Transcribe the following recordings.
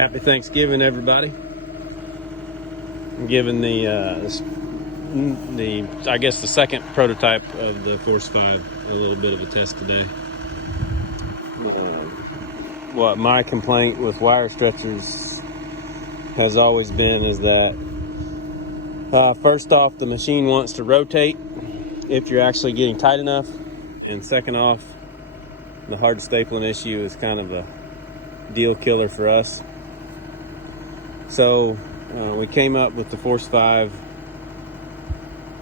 Happy Thanksgiving, everybody. I'm giving the I guess the second prototype of the Force 5 a little bit of a test today. What my complaint with wire stretchers has always been is that first off, the machine wants to rotate if you're actually getting tight enough, and second off, the hard stapling issue is kind of a deal killer for us. So we came up with the Force 5,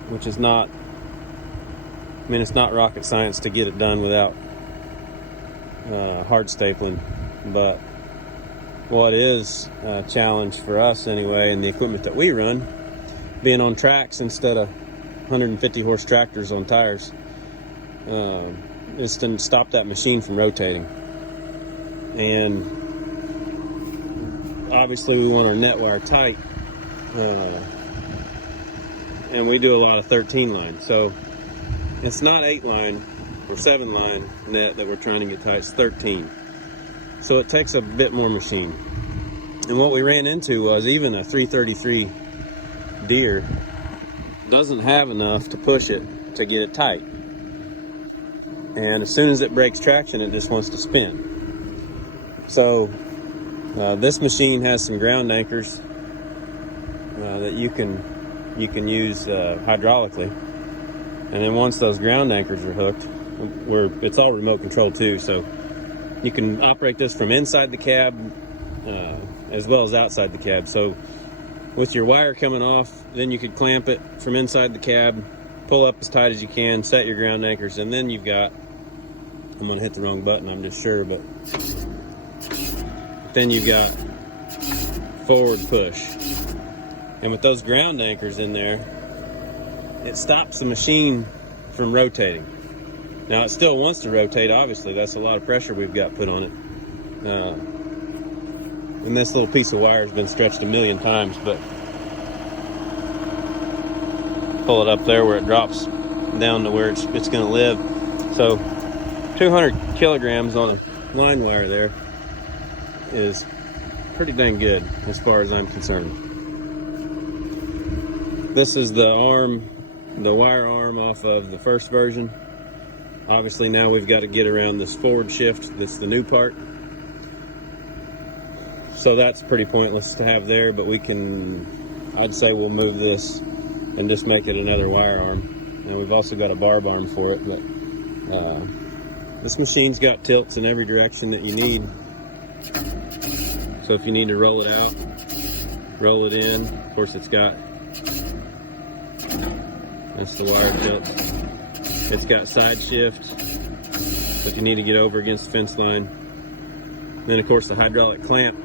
which is not, it's not rocket science to get it done without hard stapling, but what is a challenge for us anyway, and the equipment that we run, being on tracks instead of 150 horse tractors on tires, is to stop that machine from rotating. And obviously we want our net wire tight, and we do a lot of 13 line, so it's not 8 line or 7 line net that we're trying to get tight, it's 13. So it takes a bit more machine. And what we ran into was even a 333 Deere doesn't have enough to push it to get it tight. And as soon as it breaks traction, it just wants to spin. So this machine has some ground anchors that you can use hydraulically. And then once those ground anchors are hooked, it's all remote control too, so you can operate this from inside the cab as well as outside the cab. So with your wire coming off, then you could clamp it from inside the cab, pull up as tight as you can, set your ground anchors, and then you've got, I'm gonna hit the wrong button, I'm just sure, but then you've got forward push. And with those ground anchors in there, it stops the machine from rotating. Now it still wants to rotate, obviously, that's a lot of pressure we've got put on it. And this little piece of wire has been stretched a million times, but pull it up there where it drops down to where it's going to live. So 200 kilograms on a line wire there is pretty dang good as far as I'm concerned. This is the arm, the wire arm off of the first version. Obviously now we've got to get around this forward shift. This is the new part. So that's pretty pointless to have there, but we can, I'd say we'll move this and just make it another wire arm. And we've also got a barb arm for it, but this machine's got tilts in every direction that you need. So if you need to roll it out, roll it in. Of course it's got, that's the wire tilt. It's got side shift, so if you need to get over against the fence line. Then of course the hydraulic clamp.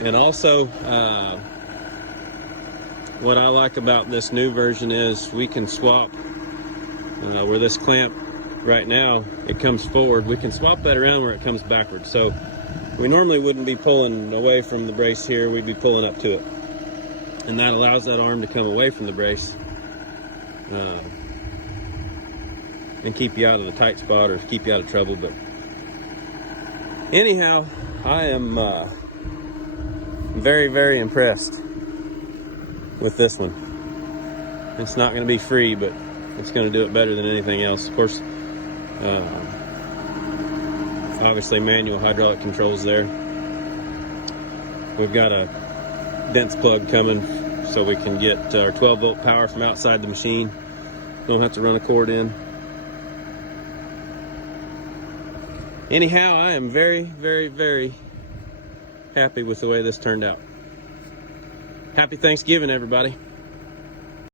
And also, what I like about this new version is we can swap, where this clamp right now, it comes forward, we can swap that around where it comes backwards. So we normally wouldn't be pulling away from the brace here, we'd be pulling up to it. And that allows that arm to come away from the brace and keep you out of the tight spot or keep you out of trouble. But anyhow, I am very, very impressed with this one. It's not going to be free, but it's going to do it better than anything else. Of course, obviously manual hydraulic controls there. We've got a dense plug coming so we can get our 12 volt power from outside the machine. Don't have to run a cord in. Anyhow, I am very, very, very happy with the way this turned out. Happy Thanksgiving, everybody.